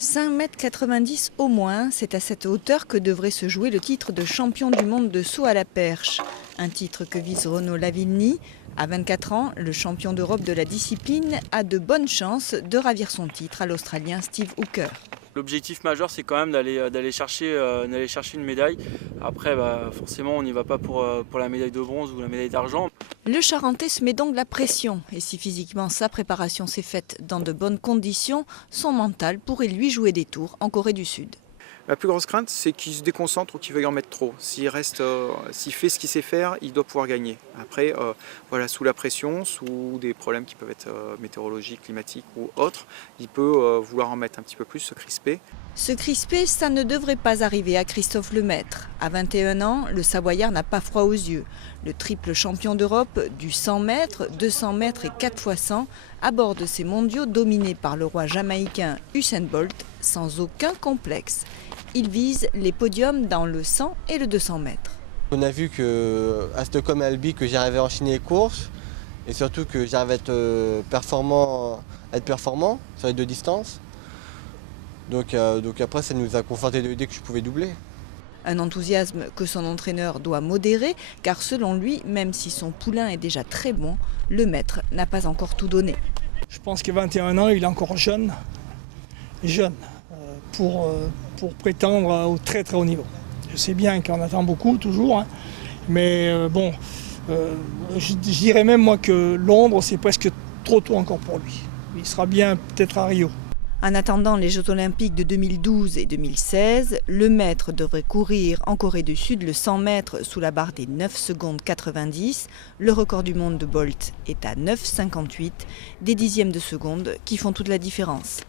5,90 m au moins, c'est à cette hauteur que devrait se jouer le titre de champion du monde de saut à la perche. Un titre que vise Renaud Lavillenie. À 24 ans, le champion d'Europe de la discipline a de bonnes chances de ravir son titre à l'Australien Steve Hooker. L'objectif majeur, c'est quand même d'aller chercher une médaille. Après, forcément, on n'y va pas pour la médaille de bronze ou la médaille d'argent. Le Charentais se met donc la pression. Et si physiquement sa préparation s'est faite dans de bonnes conditions, son mental pourrait lui jouer des tours en Corée du Sud. Ma plus grosse crainte, c'est qu'il se déconcentre ou qu'il veuille en mettre trop. S'il fait ce qu'il sait faire, il doit pouvoir gagner. Après, voilà, sous la pression, sous des problèmes qui peuvent être météorologiques, climatiques ou autres, il peut vouloir en mettre un petit peu plus, se crisper. Se crisper, ça ne devrait pas arriver à Christophe Lemaître. À 21 ans, le Savoyard n'a pas froid aux yeux. Le triple champion d'Europe du 100 mètres, 200 mètres et 4x100 aborde ces mondiaux dominés par le roi jamaïcain Usain Bolt sans aucun complexe. Il vise les podiums dans le 100 et le 200 mètres. On a vu qu'à Stockholm et Albi que j'arrivais à enchaîner les courses et surtout que j'arrivais à être performant sur les deux distances. Donc après, ça nous a conforté de l'idée que je pouvais doubler. Un enthousiasme que son entraîneur doit modérer, car selon lui, même si son poulain est déjà très bon, le maître n'a pas encore tout donné. Je pense qu'à 21 ans, il est encore jeune pour prétendre au très très haut niveau. Je sais bien qu'on attend beaucoup toujours, hein, mais je dirais même moi que Londres, c'est presque trop tôt encore pour lui. Il sera bien peut-être à Rio. En attendant les Jeux Olympiques de 2012 et 2016, le maître devrait courir en Corée du Sud le 100 mètres sous la barre des 9 secondes 90. Le record du monde de Bolt est à 9,58, des dixièmes de seconde qui font toute la différence.